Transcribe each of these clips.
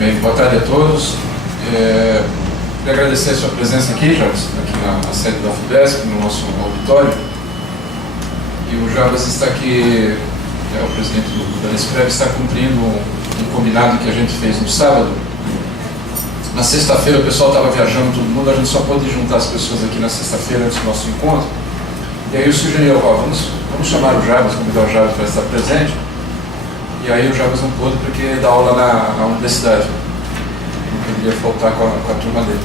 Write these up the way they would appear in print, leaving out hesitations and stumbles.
Bem, boa tarde a todos. Queria agradecer a sua presença aqui, Jarbas, aqui na sede da FUDESP, no nosso auditório. E o Jarbas está aqui, o presidente do Banesprev, está cumprindo um combinado que a gente fez no sábado. Na sexta-feira o pessoal estava viajando, todo mundo, a gente só pôde juntar as pessoas aqui na sexta-feira antes do nosso encontro. E aí eu sugeri, vamos chamar o Jarbas, convidar o Jarbas para estar presente. E aí o Jarbas não pôde porque dá aula na universidade. Não poderia faltar com a turma dele.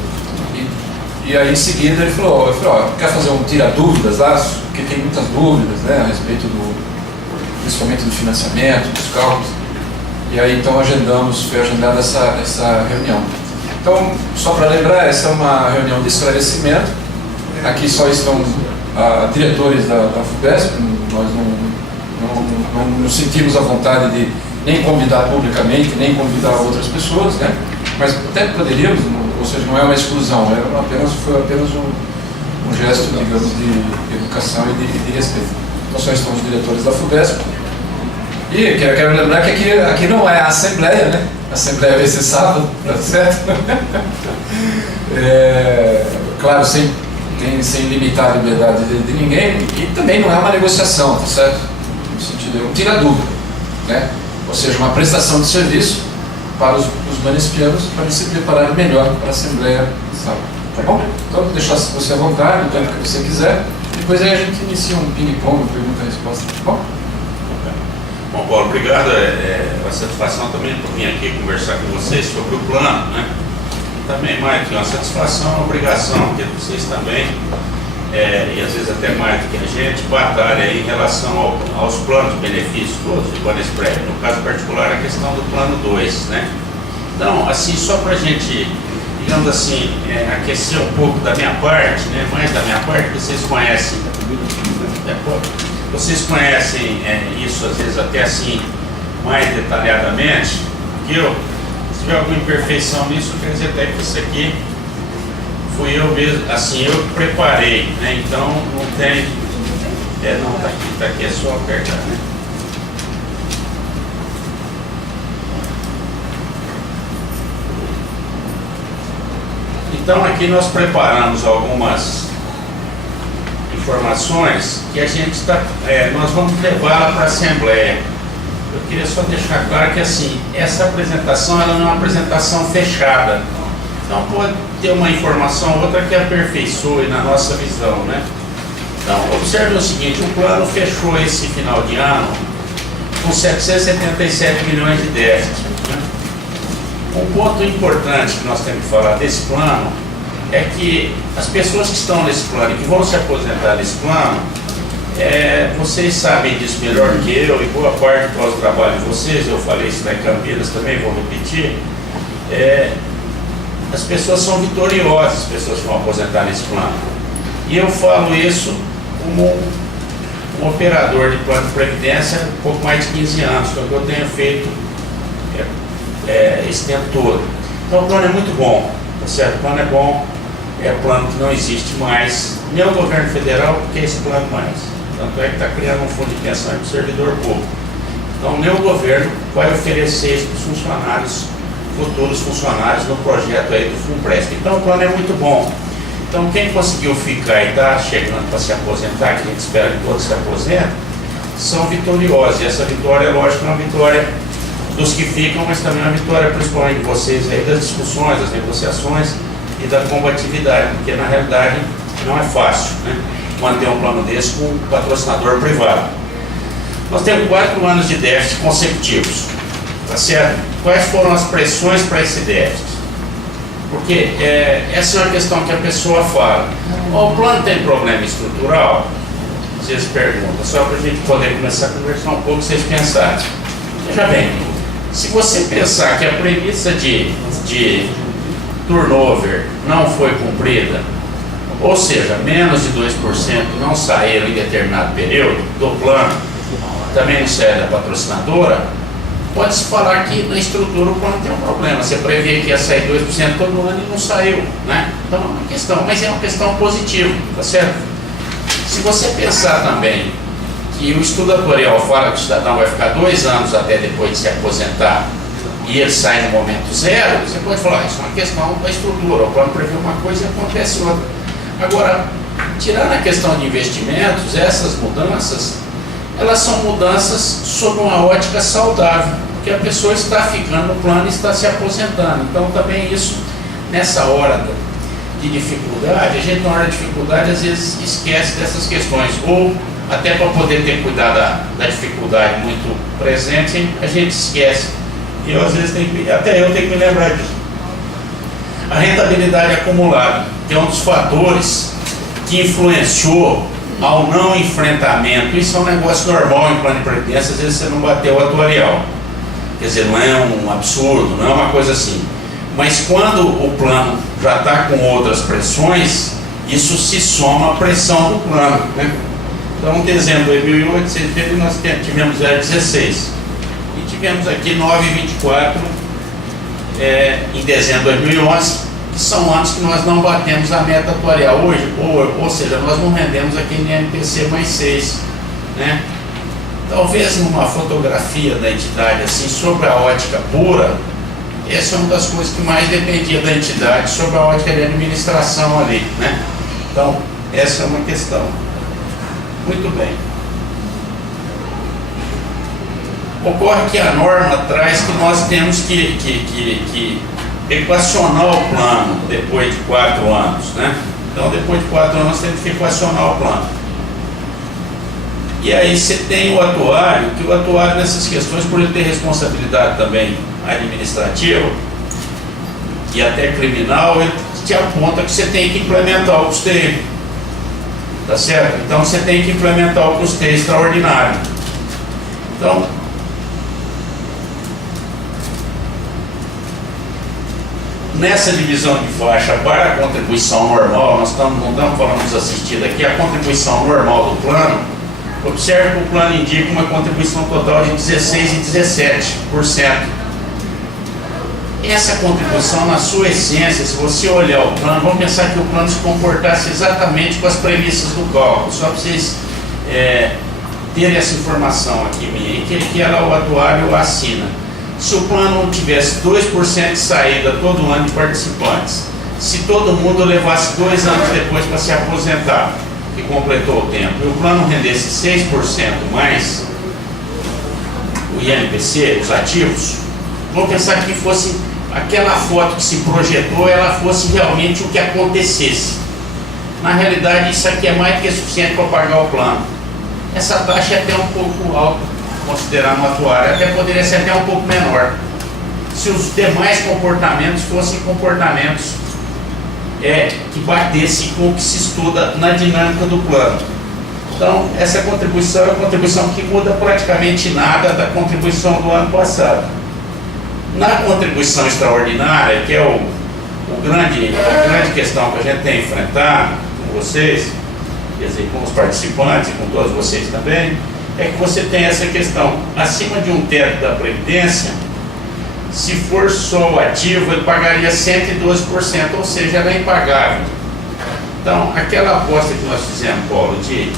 E aí em seguida ele falou, quer fazer um tira-dúvidas lá? Porque tem muitas dúvidas, né, a respeito principalmente do financiamento, dos cálculos. E aí então foi agendada essa reunião. Então, só para lembrar, essa é uma reunião de esclarecimento. Aqui só estão diretores da FUDESP, nós não nos sentimos à vontade de nem convidar publicamente, nem convidar outras pessoas, né? Mas até poderíamos, ou seja, não é uma exclusão, foi apenas um gesto, digamos, de educação e de respeito. Então só estão os diretores da FUDESP. E quero lembrar que aqui não é a Assembleia, né? A Assembleia vai ser sábado, tá certo? Claro, sem limitar a liberdade de ninguém, e também não é uma negociação, tá certo? No sentido, tira dúvida, né? Ou seja, uma prestação de serviço para os banespianos para eles se prepararem melhor para a Assembleia, sábado, tá bom? Então, vou deixar você à vontade, o tempo que você quiser, depois aí a gente inicia um ping-pong, pergunta e resposta, tá bom? Bom, Paulo, obrigado. É uma satisfação também por vir aqui conversar com vocês sobre o plano, né? Também, Mike, uma satisfação, uma obrigação que vocês também, e às vezes até mais do que a gente, batalha em relação aos planos de benefícios todos do Banesprev. No caso particular, a questão do plano 2, né? Então, assim, só para a gente, digamos assim, aquecer um pouco da minha parte, né? Mais da minha parte, vocês conhecem, isso às vezes até assim, mais detalhadamente que eu. Se tiver alguma imperfeição nisso, quer dizer até que isso aqui fui eu mesmo, assim, eu que preparei, né? Então não tem, não, tá aqui, é só apertar, né? Então aqui nós preparamos algumas informações que a gente nós vamos levá-la para a Assembleia. Eu queria só deixar claro que assim, essa apresentação ela não é uma apresentação fechada. Então pode ter uma informação ou outra que aperfeiçoe na nossa visão, né? Então observe o seguinte, o plano fechou esse final de ano com 777 milhões de déficit, né? Um ponto importante que nós temos que falar desse plano é que as pessoas que estão nesse plano e que vão se aposentar nesse plano, vocês sabem disso melhor que eu, e boa parte do nosso trabalho de vocês, eu falei isso lá em Campinas também, vou repetir, as pessoas são vitoriosas, as pessoas que vão aposentar nesse plano. E eu falo isso como um operador de plano de previdência há um pouco mais de 15 anos, que é o que eu tenho feito esse tempo todo. Então o plano é muito bom, tá certo? O plano é bom, é um plano que não existe mais, nem o governo federal quer esse plano mais. Tanto é que está criando um fundo de pensão para o servidor público. Então, nem o governo vai oferecer isso para os funcionários, futuros funcionários, no projeto aí do FUNPRESP. Então, o plano é muito bom. Então, quem conseguiu ficar e está chegando para se aposentar, que a gente espera que todos se aposentem, são vitoriosos. E essa vitória, lógico, é uma vitória dos que ficam, mas também é uma vitória principalmente de vocês aí, das discussões, das negociações e da combatividade, porque na realidade não é fácil, né? Manter um plano desse com um patrocinador privado. Nós temos 4 anos de déficit consecutivos, tá certo? Quais foram as pressões para esse déficit? Porque essa é uma questão que a pessoa fala. O plano tem problema estrutural? Vocês perguntam, só para a gente poder começar a conversar um pouco, vocês pensarem. Veja bem, se você pensar que a premissa de turnover não foi cumprida, ou seja, menos de 2% não saíram em determinado período do plano, também não sai da patrocinadora, pode-se falar que na estrutura o plano tem um problema. Você prevê que ia sair 2% todo ano e não saiu, né? Então é uma questão, mas é uma questão positiva, tá certo? Se você pensar também que o estudo atuarial fala que o cidadão vai ficar 2 anos até depois de se aposentar e ele sai no momento zero, você pode falar, isso é uma questão da estrutura, o plano prevê uma coisa e acontece outra. Agora, tirando a questão de investimentos, essas mudanças, elas são mudanças sob uma ótica saudável, porque a pessoa está ficando no plano e está se aposentando. Então também isso, nessa hora de dificuldade, a gente na hora de dificuldade às vezes esquece dessas questões, ou até para poder ter cuidado da dificuldade muito presente, a gente esquece. E eu às vezes até eu tenho que me lembrar disso. A rentabilidade acumulada, que é um dos fatores que influenciou ao não enfrentamento. Isso é um negócio normal em plano de previdência, às vezes você não bateu o atuarial. Quer dizer, não é um absurdo, não é uma coisa assim. Mas quando o plano já está com outras pressões, isso se soma à pressão do plano, né? Então, em dezembro de 2008, vocês viram que nós tivemos 0,16 e tivemos aqui 9,24 em dezembro de 2011, que são anos que nós não batemos a meta atuarial hoje, ou seja, nós não rendemos aqui em NPC mais 6, né? Talvez numa fotografia da entidade assim, sobre a ótica pura, essa é uma das coisas que mais dependia da entidade, sobre a ótica de administração ali, né? Então, essa é uma questão. Muito bem. Ocorre que a norma traz que nós temos que equacionar o plano depois de 4 anos, né? Então, depois de 4 anos, nós temos que equacionar o plano. E aí você tem o atuário, que o atuário nessas questões, por ele ter responsabilidade também administrativa e até criminal, ele te aponta que você tem que implementar o custeio, tá certo? Então você tem que implementar o custeio extraordinário. Então, nessa divisão de faixa para a contribuição normal, nós não estamos falando dos assistidos aqui, a contribuição normal do plano, observe que o plano indica uma contribuição total de 16 e 17%. Essa contribuição, na sua essência, se você olhar o plano, vamos pensar que o plano se comportasse exatamente com as premissas do cálculo, só para vocês terem essa informação aqui minha, que ela, o atuário assina. Se o plano tivesse 2% de saída todo ano de participantes, se todo mundo levasse 2 anos depois para se aposentar, que completou o tempo, e o plano rendesse 6% mais o INPC, os ativos, vamos pensar que fosse aquela foto que se projetou, ela fosse realmente o que acontecesse. Na realidade, isso aqui é mais do que suficiente para pagar o plano. Essa taxa é até um pouco alta, considerando o atuário, até poderia ser até um pouco menor, se os demais comportamentos fossem comportamentos que batessem com o que se estuda na dinâmica do plano. Então, essa contribuição é uma contribuição que muda praticamente nada da contribuição do ano passado. Na contribuição extraordinária, que é a grande questão que a gente tem enfrentado com vocês, quer dizer, com os participantes e com todos vocês também, é que você tem essa questão, acima de um teto da Previdência, se for só o ativo, ele pagaria 112%, ou seja, ela é impagável. Então, aquela aposta que nós fizemos, Paulo, de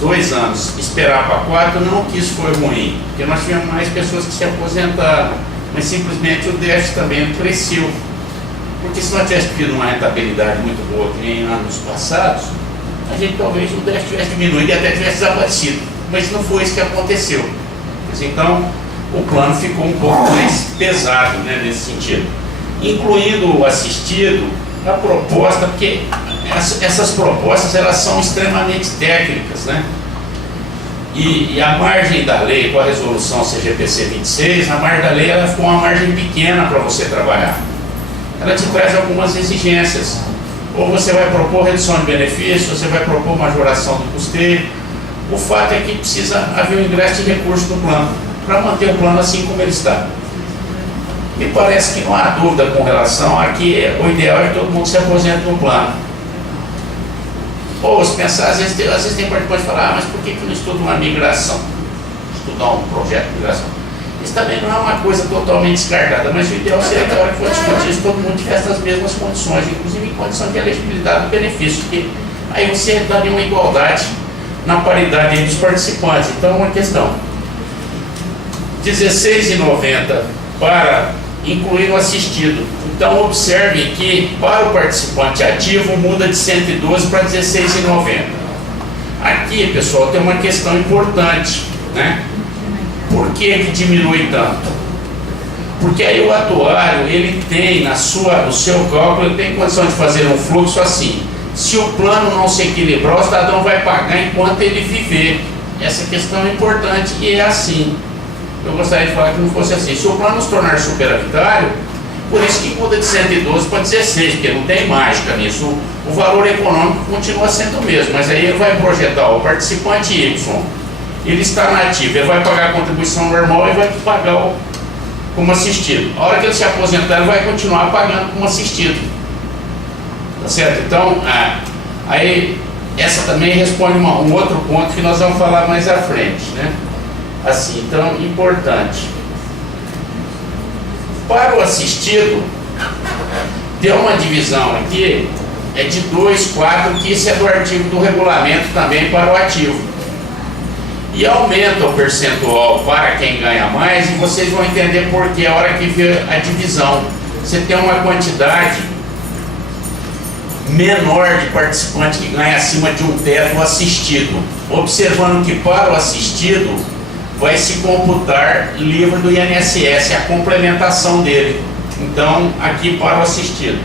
2 anos, esperar para 4, não que isso foi ruim, porque nós tivemos mais pessoas que se aposentaram, mas simplesmente o déficit também cresceu. Porque se nós tivéssemos tido uma rentabilidade muito boa que nem em anos passados, a gente talvez o déficit tivesse diminuído e até tivesse desaparecido. Mas não foi isso que aconteceu. Então, o plano ficou um pouco mais pesado, né, nesse sentido. Incluindo o assistido, a proposta, porque essas propostas elas são extremamente técnicas, né? E a margem da lei, com a resolução CGPC 26, a margem da lei ela ficou uma margem pequena para você trabalhar. Ela te traz algumas exigências. Ou você vai propor redução de benefícios, você vai propor majoração do custeio. O fato é que precisa haver um ingresso de recursos no plano, para manter o plano assim como ele está. Me parece que não há dúvida com relação a que o ideal é que todo mundo se aposente no plano. Ou se pensar, às vezes tem participante que fala, mas por que não estuda uma migração? Estudar um projeto de migração. Isso também não é uma coisa totalmente descartada, mas o ideal seria que a hora que for discutir isso, todo mundo tivesse as mesmas condições, inclusive em condição de elegibilidade do benefício, porque aí você daria uma igualdade na paridade dos participantes. Então é uma questão. R$16,90 para incluir o assistido. Então observe que para o participante ativo muda de 112 para 16,90. Aqui, pessoal, tem uma questão importante, né? Por que diminui tanto? Porque aí o atuário, ele tem no seu cálculo, ele tem condição de fazer um fluxo assim. Se o plano não se equilibrar, o cidadão vai pagar enquanto ele viver. Essa questão é importante e é assim. Eu gostaria de falar que não fosse assim. Se o plano se tornar superavitário, por isso que muda de 112 para 16, porque não tem mágica nisso. O valor econômico continua sendo o mesmo, mas aí ele vai projetar o participante Y. Ele está na ativa, ele vai pagar a contribuição normal e vai pagar como assistido. A hora que ele se aposentar, ele vai continuar pagando como assistido. Tá certo? Então, aí essa também responde um outro ponto que nós vamos falar mais à frente, né? Assim, então, importante. Para o assistido, tem uma divisão aqui, é de 2, 4, que isso é do artigo do regulamento também para o ativo. E aumenta o percentual para quem ganha mais, e vocês vão entender por que a hora que vê a divisão. Você tem uma quantidade menor de participante que ganha acima de um teto assistido. Observando que para o assistido vai se computar livre do INSS, a complementação dele. Então, aqui para o assistido,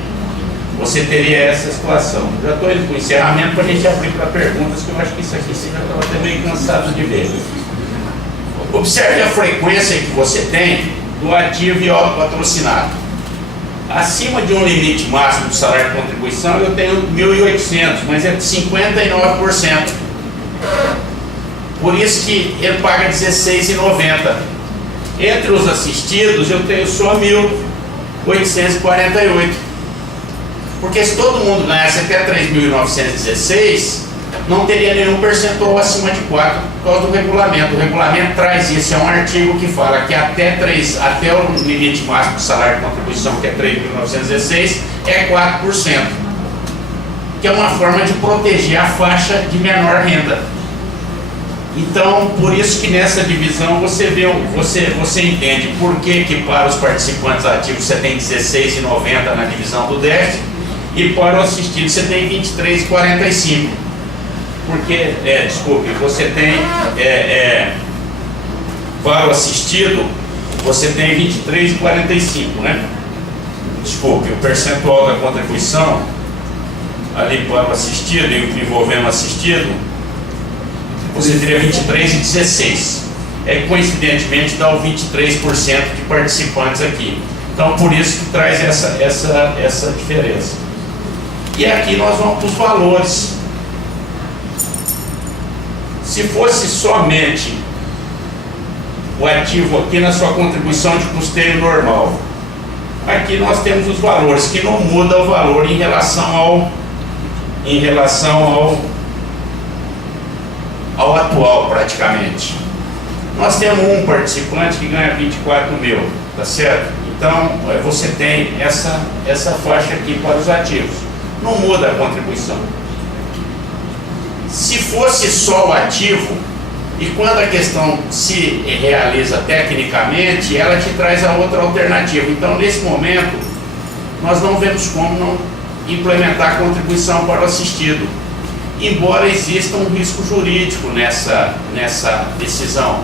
você teria essa situação. Já estou indo para o encerramento para a gente abrir para perguntas, que eu acho que isso aqui você já estava até meio cansado de ver. Observe a frequência que você tem do ativo e autopatrocinado. Acima de um limite máximo do salário de contribuição, eu tenho 1.800, mas é de 59%. Por isso que ele paga R$16,90. Entre os assistidos, eu tenho só 1.848. Porque se todo mundo ganhasse até 3.916, não teria nenhum percentual acima de 4 por causa do regulamento. O regulamento traz isso, é um artigo que fala que até o limite máximo do salário de contribuição, que é 3.916, é 4%. Que é uma forma de proteger a faixa de menor renda. Então, por isso que nessa divisão você entende por que para os participantes ativos você tem 16,90 na divisão do déficit e para o assistido você tem 23,45. Porque, você tem para o assistido você tem 23,45, né? Desculpe, o percentual da contribuição ali para o assistido e envolvendo o assistido, você teria 23,16. Coincidentemente dá o 23% de participantes aqui. Então por isso que traz essa diferença. E aqui nós vamos para os valores. Se fosse somente o ativo aqui na sua contribuição de custeio normal, aqui nós temos os valores, que não muda o valor em relação ao atual praticamente. Nós temos um participante que ganha 24 mil, tá certo? Então você tem essa faixa aqui para os ativos. Não muda a contribuição. Se fosse só o ativo, e quando a questão se realiza tecnicamente, ela te traz a outra alternativa. Então nesse momento, nós não vemos como não implementar a contribuição para o assistido. Embora exista um risco jurídico nessa decisão.